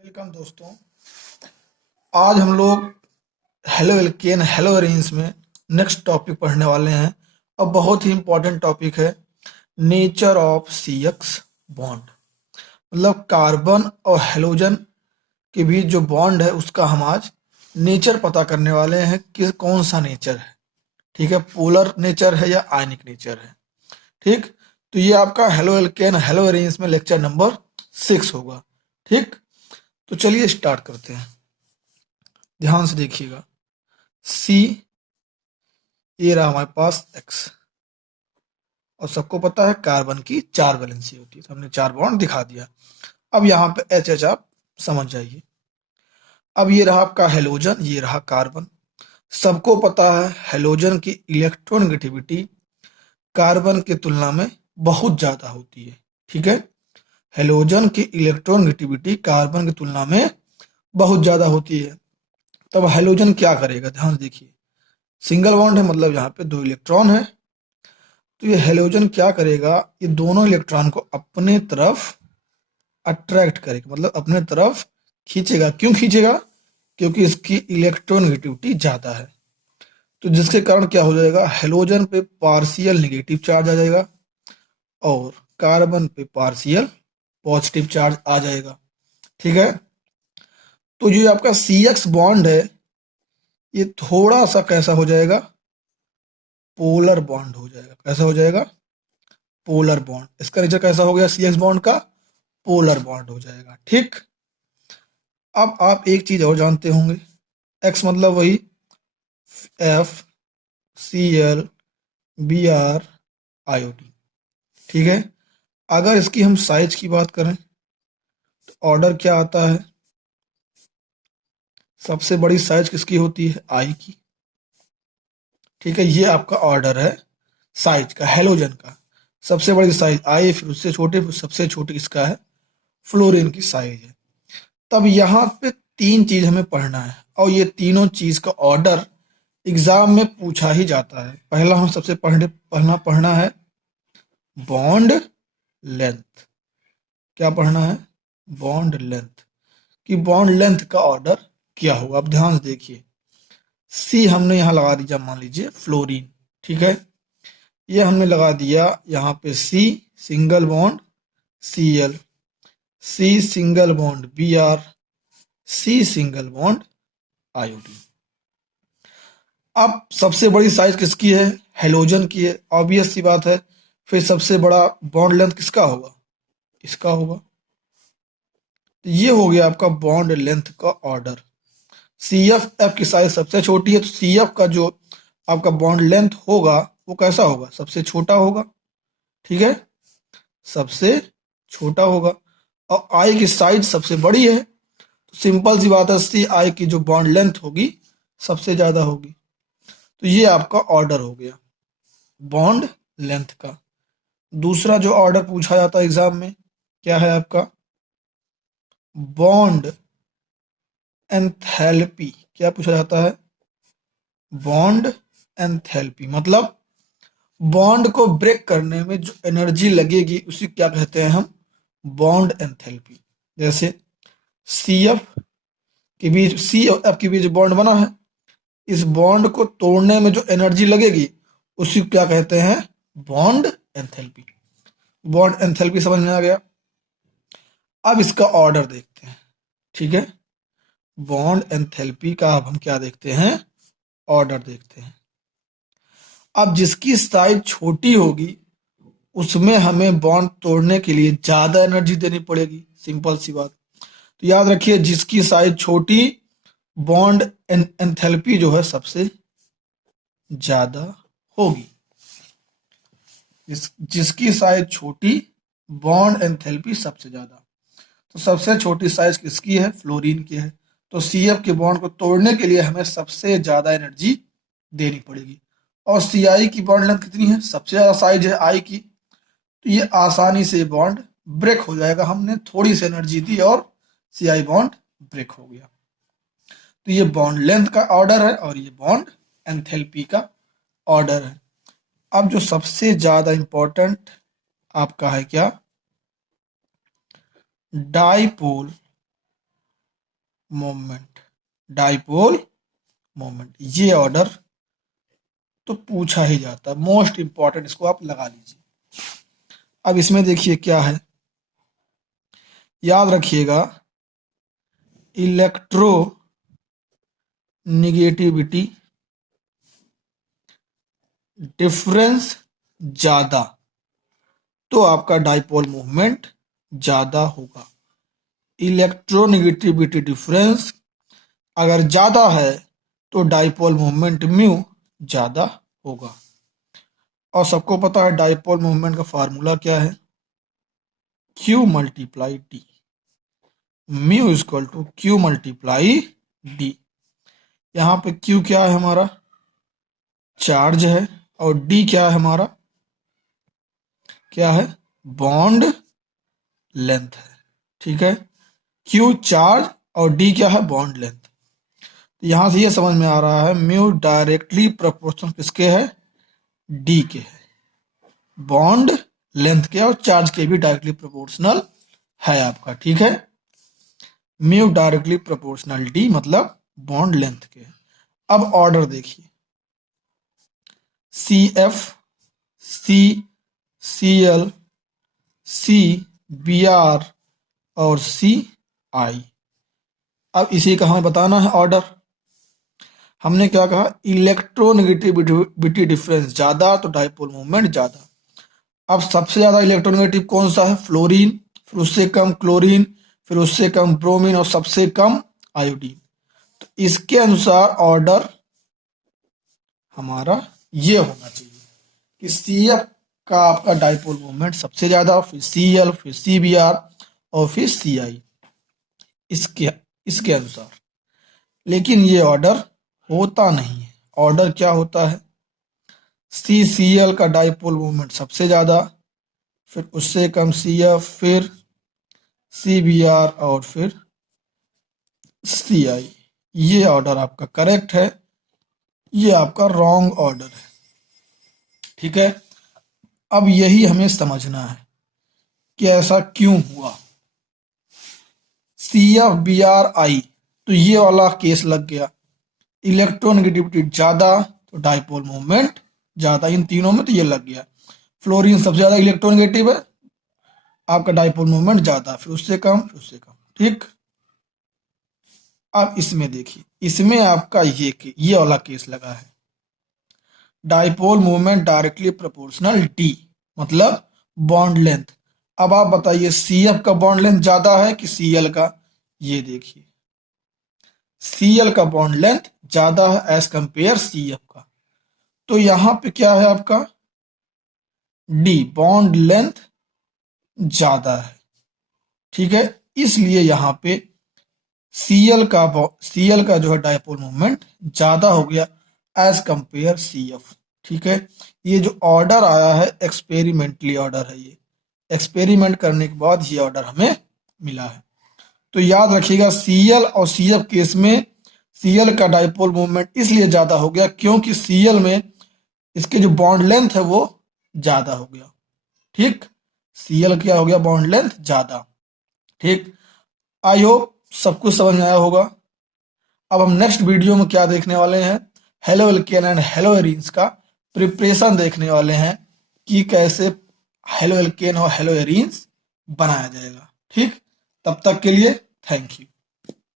Welcome दोस्तों। आज हम लोग हेलो एल्केन हेलो एरेन्स में नेक्स्ट टॉपिक पढ़ने वाले हैं और बहुत ही इंपॉर्टेंट टॉपिक है nature of C X bond. मतलब कार्बन और हेलोजन के बीच जो बॉन्ड है उसका हम आज नेचर पता करने वाले हैं कि कौन सा नेचर है। ठीक है, पोलर नेचर है या आयनिक नेचर है। ठीक, तो ये आपका हेलो एल्केन हेलो एरेन्स में लेक्चर नंबर 6 होगा। ठीक, तो चलिए स्टार्ट करते हैं। ध्यान से देखिएगा। सी, ये रहा हमारे पास एक्स, और सबको पता है कार्बन की 4 वैलेंसी होती है, तो हमने 4 बॉन्ड दिखा दिया। अब यहाँ पे एच एच आप समझ जाइए। अब ये रहा आपका हेलोजन, ये रहा कार्बन। सबको पता है हेलोजन की इलेक्ट्रोनेगेटिविटी कार्बन की तुलना में बहुत ज्यादा होती है। ठीक है, हेलोजन की इलेक्ट्रोनेगेटिविटी कार्बन की तुलना में बहुत ज्यादा होती है। तब हेलोजन क्या करेगा, ध्यान से देखिए। सिंगल बॉन्ड है, मतलब यहाँ पे 2 इलेक्ट्रॉन है। तो ये हेलोजन क्या करेगा, ये दोनों इलेक्ट्रॉन को अपने तरफ अट्रैक्ट करेगा, मतलब अपने तरफ खींचेगा। क्यों खींचेगा? क्योंकि इसकी इलेक्ट्रोनेगेटिविटी ज्यादा है। तो जिसके कारण क्या हो जाएगा, हेलोजन पे पार्शियल नेगेटिव चार्ज आ जाएगा और कार्बन पे पार्शियल पॉजिटिव चार्ज आ जाएगा। ठीक है, तो जो आपका सी एक्स बॉन्ड है ये थोड़ा सा कैसा हो जाएगा, पोलर बॉन्ड हो जाएगा। कैसा हो जाएगा? Polar bond. इसका नेचर कैसा हो गया सी एक्स बॉन्ड का? पोलर बॉन्ड हो जाएगा। ठीक, अब आप एक चीज और जानते होंगे, एक्स मतलब वही F C L B R I O T. ठीक है, अगर इसकी हम साइज की बात करें तो ऑर्डर क्या आता है, सबसे बड़ी साइज किसकी होती है? आई की। ठीक है, ये आपका ऑर्डर है साइज का, हेलोजन का। सबसे बड़ी साइज आई, फिर उससे छोटे, फिर सबसे छोटी किसका है? फ्लोरीन की साइज है। तब यहाँ पे 3 चीज हमें पढ़ना है और ये तीनों चीज का ऑर्डर एग्जाम में पूछा ही जाता है। पहला हम सबसे पढ़ना है बॉन्ड लेंथ। क्या पढ़ना है? Bond length. कि बॉन्ड लेंथ का ऑर्डर क्या होगा। अब ध्यान से देखिए, सी हमने यहाँ लगा दिया, मान लीजिए फ्लोरीन। ठीक है, ये हमने लगा दिया यहाँ पे C single bond C L, C single bond B R, C single bond iodine. अब सबसे बड़ी साइज किसकी है? हेलोजन की है, ऑब्वियस सी बात है। फिर सबसे बड़ा बॉन्ड लेंथ किसका होगा? इसका होगा। तो ये हो गया आपका बॉन्ड लेंथ का ऑर्डर। सी एफ की साइज सबसे छोटी है, तो सी एफ का जो आपका बॉन्ड लेंथ होगा वो कैसा होगा? सबसे छोटा होगा। ठीक है, सबसे छोटा होगा। और आई की साइज सबसे बड़ी है, तो सिंपल सी बात है, सी आई की जो बॉन्ड लेंथ होगी सबसे ज्यादा होगी। तो ये आपका ऑर्डर हो गया बॉन्ड लेंथ का। दूसरा जो ऑर्डर पूछा जाता है एग्जाम में, क्या है आपका? Bond enthalpy. क्या पूछा जाता है? बॉन्ड एंथैल्पी, मतलब बॉन्ड को ब्रेक करने में जो एनर्जी लगेगी उसी क्या कहते हैं हम? Bond enthalpy. जैसे सी एफ के बीच, सी और एफ के बीच बॉन्ड बना है, इस बॉन्ड को तोड़ने में जो एनर्जी लगेगी उसी को क्या कहते हैं? Bond enthalpy. बॉन्ड एंथैल्पी समझ में आ गया। अब इसका ऑर्डर देखते हैं। ठीक है, बॉन्ड एंथैल्पी का अब हम क्या देखते हैं? ऑर्डर देखते हैं। अब जिसकी साइज छोटी होगी उसमें हमें बॉन्ड तोड़ने के लिए ज्यादा एनर्जी देनी पड़ेगी, सिंपल सी बात। तो याद रखिए, जिसकी साइज छोटी बॉन्ड एंथैल्पी जो है सबसे ज्यादा होगी। जिसकी साइज छोटी बॉन्ड एंथैल्पी सबसे ज्यादा। तो सबसे छोटी साइज किसकी है? फ्लोरीन की है। तो सी एफ के बॉन्ड को तोड़ने के लिए हमें सबसे ज्यादा एनर्जी देनी पड़ेगी। और सी आई की बॉन्ड लेंथ कितनी है? सबसे ज्यादा साइज है आई की, तो ये आसानी से बॉन्ड ब्रेक हो जाएगा। हमने थोड़ी सी एनर्जी दी और सी आई बॉन्ड ब्रेक हो गया। तो ये बॉन्ड लेंथ का ऑर्डर है और ये बॉन्ड एंथैल्पी का ऑर्डर है। अब जो सबसे ज्यादा इंपॉर्टेंट आपका है क्या? Dipole moment, dipole moment. ये ऑर्डर तो पूछा ही जाता है, मोस्ट इंपॉर्टेंट, इसको आप लगा लीजिए। अब इसमें देखिए क्या है, याद रखिएगा, इलेक्ट्रो निगेटिविटी डिफरेंस ज्यादा तो आपका डाइपोल मूवमेंट ज्यादा होगा। इलेक्ट्रोनेगेटिविटी डिफरेंस अगर ज्यादा है तो डाइपोल मूवमेंट म्यू ज्यादा होगा। और सबको पता है डाइपोल मूवमेंट का फार्मूला क्या है, Q multiply D. Mu equal to Q multiply D. यहाँ पे Q क्या है हमारा, चार्ज है, और D क्या है हमारा, क्या है, बॉन्ड लेंथ है। ठीक है, Q चार्ज और D क्या है, बॉन्ड लेंथ। तो यहां से ये समझ में आ रहा है म्यू डायरेक्टली प्रोपोर्शनल किसके है, D के है, बॉन्ड लेंथ के और चार्ज के भी डायरेक्टली प्रोपोर्शनल है आपका। ठीक है, म्यू डायरेक्टली प्रोपोर्शनल डी मतलब बॉन्ड लेंथ के। अब ऑर्डर देखिए, C F, C C L, C B R और सी आई। अब इसी का हमें बताना है ऑर्डर। हमने क्या कहा, इलेक्ट्रोनेगेटिविटी डिफरेंस ज्यादा तो डाइपोल मूवमेंट ज्यादा। अब सबसे ज्यादा इलेक्ट्रोनेगेटिव कौन सा है, फ्लोरीन, फिर उससे कम क्लोरीन, फिर उससे कम ब्रोमीन और सबसे कम आयोडीन। तो इसके अनुसार ऑर्डर हमारा ये होना चाहिए कि सी एफ का आपका डाइपोल मूवमेंट सबसे ज्यादा, फिर सी एल, फिर सी बी आर और फिर सी आई, इसके इसके अनुसार। लेकिन ये ऑर्डर होता नहीं है। ऑर्डर क्या होता है, सी सी एल का डाइपोल मूवमेंट सबसे ज्यादा, फिर उससे कम सी एफ, फिर सी बी आर और फिर सी आई। ये ऑर्डर आपका करेक्ट है, ये आपका रॉन्ग ऑर्डर है। ठीक है, अब यही हमें समझना है कि ऐसा क्यों हुआ। C F B R I, तो ये वाला केस लग गया, इलेक्ट्रोनेगेटिविटी ज्यादा तो डाइपोल मूवमेंट ज्यादा, इन तीनों में तो ये लग गया। फ्लोरीन सबसे ज्यादा इलेक्ट्रोनेगेटिव है, आपका डाइपोल मूवमेंट ज्यादा, फिर उससे कम, फिर उससे कम। ठीक, अब इसमें देखिए, इसमें आपका ये वाला केस लगा है, dipole movement directly proportional D मतलब बॉन्ड लेंथ। अब आप बताइए सी एफ का बॉन्ड लेंथ ज्यादा है कि सी एल का, ये देखिए सी एल का बॉन्ड लेंथ ज्यादा है एज कंपेयर सी एफ का। तो यहां पे क्या है आपका, डी बॉन्ड लेंथ ज्यादा है। ठीक है, इसलिए यहां पे सीएल का जो है डाइपोल मोमेंट ज्यादा हो गया एज कंपेयर सी एफ। ठीक है, ये जो ऑर्डर आया है एक्सपेरिमेंटली ऑर्डर है, ये एक्सपेरिमेंट करने के बाद ये ऑर्डर हमें मिला है। तो याद रखिएगा सीएल और सीएफ केस में सीएल का डाइपोल मूवमेंट इसलिए ज्यादा हो गया क्योंकि सीएल में इसके जो बॉन्ड लेंथ है वो ज्यादा हो गया। ठीक, सीएल क्या हो गया, बॉन्ड लेंथ ज्यादा। ठीक, आई होप सब कुछ समझ में आया होगा। अब हम नेक्स्ट वीडियो में क्या देखने वाले हैं, halo alkane and hello arenes का प्रिपरेशन देखने वाले हैं कि कैसे हेलो एल्केन और हेलो एरीन्स बनाया जाएगा। ठीक, तब तक के लिए थैंक यू।